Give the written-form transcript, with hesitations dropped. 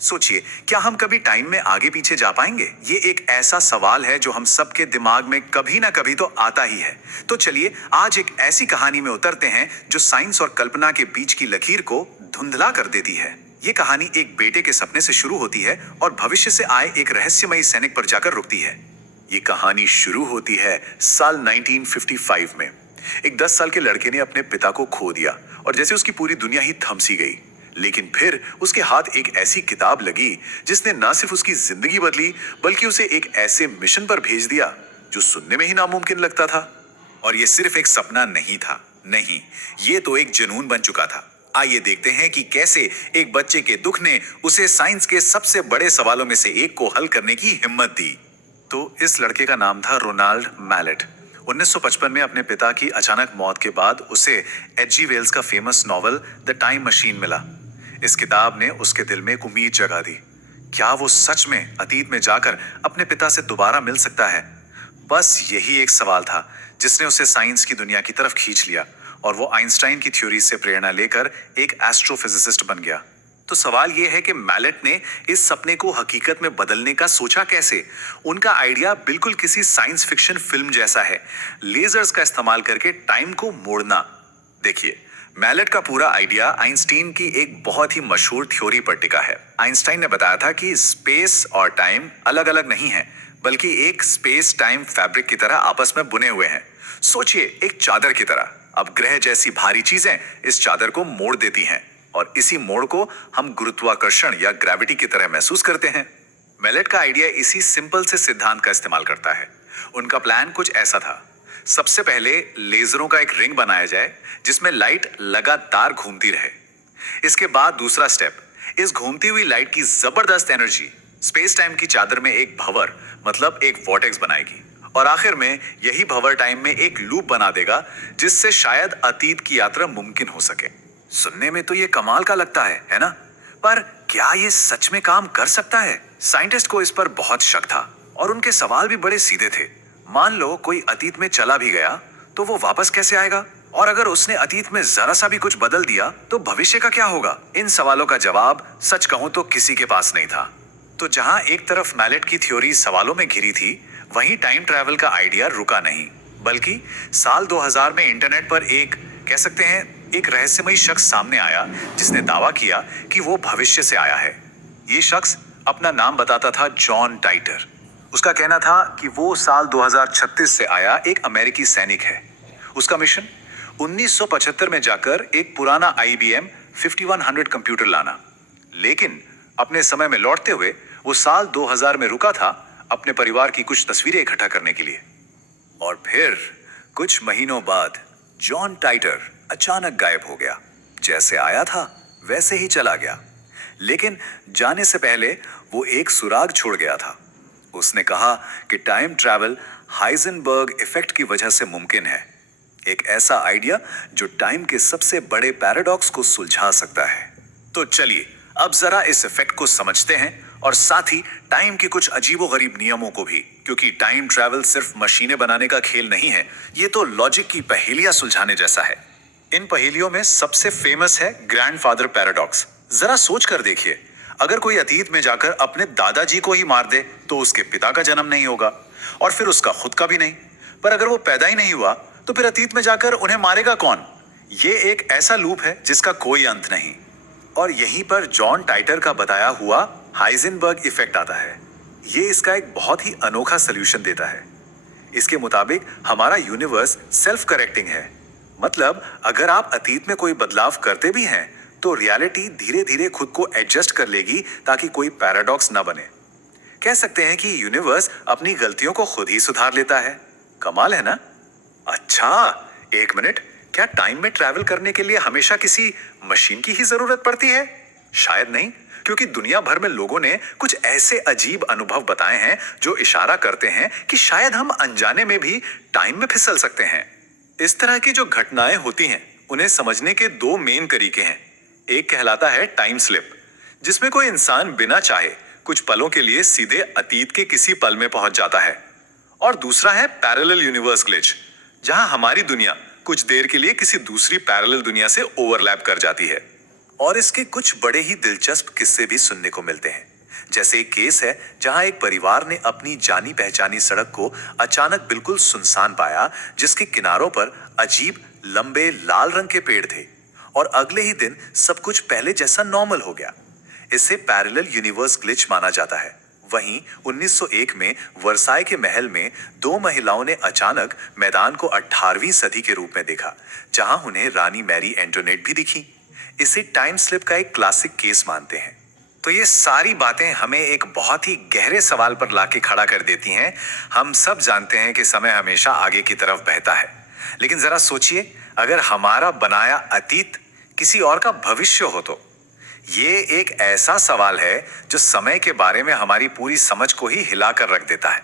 सोचिए, क्या हम कभी टाइम में आगे पीछे जा पाएंगे? ये एक ऐसा सवाल है जो हम सबके दिमाग में कभी ना कभी तो आता ही है। तो चलिए आज एक ऐसी कहानी में उतरते हैं जो साइंस और कल्पना के बीच की लकीर को धुंधला कर देती है। ये कहानी एक बेटे के सपने से शुरू होती है और भविष्य से आए एक रहस्यमयी सैनिक पर जाकर रुकती है। ये कहानी शुरू होती है साल 1955 में। एक 10 साल के लड़के ने अपने पिता को खो दिया और जैसे उसकी पूरी दुनिया ही थम सी गई। लेकिन फिर उसके हाथ एक ऐसी किताब लगी जिसने ना सिर्फ उसकी जिंदगी बदली बल्कि उसे एक ऐसे मिशन पर भेज दिया जो सुनने में ही नामुमकिन लगता था। और ये सिर्फ एक सपना नहीं था, नहीं, ये तो एक जुनून बन चुका था। आइए देखते हैं कि कैसे एक बच्चे के दुख ने उसे साइंस के सबसे बड़े सवालों में से एक को हल करने की हिम्मत दी। तो इस लड़के का नाम था रोनाल्ड मैलेट। 1955 में अपने पिता की अचानक मौत के बाद उसे एच.जी. वेल्स का famous novel the time machine मिला। इस किताब ने उसके दिल में एक उम्मीद जगा दी। क्या वो सच में अतीत में जाकर अपने पिता से दोबारा मिल सकता है? बस यही एक सवाल था जिसने उसे साइंस की दुनिया की तरफ खींच लिया और वो आइंस्टाइन की थ्योरी से प्रेरणा लेकर एक एस्ट्रोफिजिसिस्ट बन गया। तो सवाल यह है कि मैलेट ने इस सपने को हकीकत में बदलने का सोचा कैसे? उनका आइडिया बिल्कुल किसी साइंस फिक्शन फिल्म जैसा है, लेजर्स का इस्तेमाल करके टाइम को मोड़ना। देखिए, मैलेट का पूरा आइडिया आइंस्टाइन की एक बहुत ही मशहूर थ्योरी पर टिका है। आइंस्टाइन ने बताया था कि स्पेस और टाइम अलग अलग नहीं है, बल्कि एक स्पेस टाइम फैब्रिक की तरह आपस में बुने हुए हैं। सोचिए, एक चादर की तरह। अब ग्रह जैसी भारी चीजें इस चादर को मोड़ देती हैं और इसी मोड़ को हम गुरुत्वाकर्षण या ग्रेविटी की तरह महसूस करते हैं। मैलेट का आइडिया इसी सिंपल से सिद्धांत का इस्तेमाल करता है। उनका प्लान कुछ ऐसा था। सबसे पहले लेजरों का एक रिंग बनाया जाए जिसमें लाइट लगातार घूमती रहे। इसके बाद दूसरा स्टेप, इस घूमती हुई लाइट की जबरदस्त एनर्जी स्पेस टाइम की चादर में एक भंवर मतलब एक वॉर्टेक्स बनाएगी और आखिर में यही भंवर टाइम में एक लूप बना देगा जिससे शायद अतीत की यात्रा मुमकिन हो सके। सुनने में तो ये कमाल का लगता है ना? पर क्या ये सच में काम कर सकता है? साइंटिस्ट को इस पर बहुत शक था और उनके सवाल भी बड़े सीधे थे। मान लो कोई अतीत में चला भी गया तो वो वापस कैसे आएगा? और अगर उसने अतीत में जरा सा भी कुछ बदल दिया तो भविष्य का क्या होगा? इन सवालों का जवाब सच कहूं तो किसी के पास नहीं था। तो जहां एक तरफ मैलेट की थ्योरी सवालों में घिरी थी, वहीं टाइम ट्रैवल का आइडिया रुका नहीं, बल्कि साल 2000 में इंटरनेट पर कह सकते हैं एक रहस्यमयी शख्स सामने आया जिसने दावा किया कि वो भविष्य से आया है। ये शख्स अपना नाम बताता था जॉन टाइटर। उसका कहना था कि वो साल 2036 से आया एक अमेरिकी सैनिक है। उसका मिशन 1975 में जाकर एक पुराना IBM 5100 कंप्यूटर लाना। लेकिन अपने समय में लौटते हुए वो साल 2000 में रुका था अपने परिवार की कुछ तस्वीरें इकट्ठा करने के लिए। और फिर कुछ महीनों बाद जॉन टाइटर अचानक गायब हो गया। जैसे आया था वैसे ही चला गया। लेकिन जाने से पहले वो एक सुराग छोड़ गया था। उसने कहा कि टाइम ट्रैवल हाइजेनबर्ग इफेक्ट की वजह से मुमकिन है, एक ऐसा आइडिया जो टाइम के सबसे बड़े पैराडॉक्स को सुलझा सकता है। तो चलिए अब जरा इस इफेक्ट को समझते हैं और साथ ही टाइम के कुछ अजीबोगरीब नियमों को भी, क्योंकि टाइम ट्रैवल सिर्फ मशीनें बनाने का खेल नहीं है, ये तो लॉजिक की पहेलियां सुलझाने जैसा है। इन पहेलियों में सबसे फेमस है ग्रैंडफादर पैराडॉक्स। जरा सोच कर देखिए, अगर कोई अतीत में जाकर अपने दादाजी को ही मार दे तो उसके पिता का जन्म नहीं होगा और फिर उसका खुद का भी नहीं। पर अगर वो पैदा ही नहीं हुआ तो फिर अतीत में जाकर उन्हें मारेगा कौन? ये एक ऐसा लूप है जिसका कोई अंत नहीं। और यहीं पर जॉन टाइटर का बताया हुआ हाइजेनबर्ग इफेक्ट आता है। ये इसका एक बहुत ही अनोखा सलूशन देता है। इसके मुताबिक हमारा यूनिवर्स सेल्फ करेक्टिंग है। मतलब अगर आप अतीत में कोई बदलाव करते भी हैं तो रियलिटी धीरे धीरे खुद को एडजस्ट कर लेगी ताकि कोई पैराडॉक्स ना बने। कह सकते हैं कि यूनिवर्स अपनी गलतियों को खुद ही सुधार लेता है। कमाल है ना? अच्छा, एक मिनट, क्या टाइम में ट्रैवल करने के लिए हमेशा किसी मशीन की ही जरूरत पड़ती है? शायद नहीं, क्योंकि दुनिया भर में लोगों ने कुछ ऐसे अजीब अनुभव बताए हैं जो इशारा करते हैं कि शायद हम अनजाने में भी टाइम में फिसल सकते हैं। इस तरह की जो घटनाएं होती हैं उन्हें समझने के दो मेन तरीके हैं। एक कहलाता है टाइम स्लिप, जिसमें कोई इंसान बिना चाहे कुछ पलों के लिए सीधे अतीत के किसी पल में पहुंच जाता है। और दूसरा है पैरेलल यूनिवर्स ग्लिच, जहां हमारी दुनिया कुछ देर के लिए किसी दूसरी पैरेलल दुनिया से ओवरलैप कर जाती है। और इसके कुछ बड़े ही दिलचस्प किस्से भी सुनने को मिलते हैं। जैसे एक केस है जहां एक परिवार ने अपनी जानी पहचानी सड़क को अचानक बिल्कुल सुनसान पाया, जिसके किनारों पर अजीब लंबे लाल रंग के पेड़ थे और अगले ही दिन सब कुछ पहले जैसा नॉर्मल हो गया। इसे पैरेलल यूनिवर्स ग्लिच माना जाता है। वहीं 1901 में वर्साई के महल में दो महिलाओं ने अचानक मैदान को 18वीं सदी के रूप में देखा, जहां उन्हें रानी मैरी एंटोनेट भी दिखी। इसे टाइम स्लिप का एक क्लासिक केस मानते हैं। तो ये सारी बातें हमें एक बहुत ही गहरे सवाल पर लाके खड़ा कर देती हैं। हम सब जानते हैं कि समय हमेशा आगे की तरफ बहता है, लेकिन जरा सोचिए, अगर हमारा बनाया अतीत किसी और का भविष्य हो तो। ये एक ऐसा सवाल है जो समय के बारे में हमारी पूरी समझ को ही हिलाकर रख देता है।